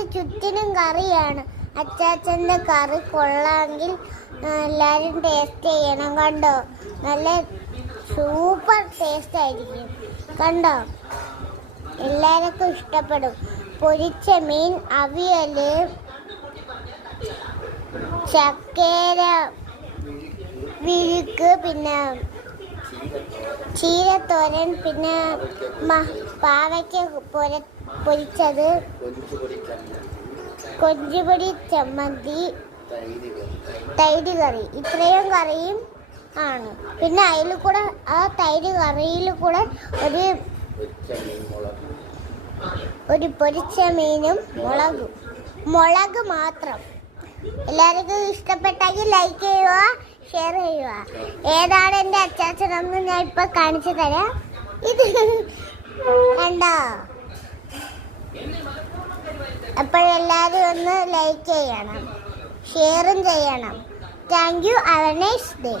എല്ലാവരും ചുറ്റിനും കറിയാണ്. അച്ചാച്ചൻ്റെ കറി കൊള്ളാമെങ്കിൽ എല്ലാവരും ടേസ്റ്റ് ചെയ്യണം. കണ്ടോ, നല്ല സൂപ്പർ ടേസ്റ്റ് ആയിരിക്കും. കണ്ടോ, എല്ലാവർക്കും ഇഷ്ടപ്പെടും. പൊരിച്ച മീൻ, അവിയൽ, ചക്കേര വിഴുക്ക്, പിന്നെ ചീരത്തോരൻ, പിന്നെ പാവയ്ക്ക പൊരിച്ചത്, കൊഞ്ചുപൊടി ചമ്മന്തി, തൈര് കറി. ഇത്രയും കറിയും ആണ്. പിന്നെ അതിൽ കൂടെ ആ തൈര് കറിയിൽ കൂടെ ഒരു പൊരിച്ച മീനും മുളക് മാത്രം. എല്ലാവർക്കും ഇഷ്ടപ്പെട്ടെങ്കിൽ ലൈക്ക് ചെയ്യുക, ഷെയർ ചെയ്യുക. ഏതാണ് എൻ്റെ അച്ചാച്ചനെന്ന് ഞാൻ ഇപ്പൊ കാണിച്ചു തരാം. ഇത് കണ്ടോ? അപ്പോഴെല്ലാവരും ഒന്ന് ലൈക്ക് ചെയ്യണം, ഷെയറും ചെയ്യണം. Thank you. Have A nice day.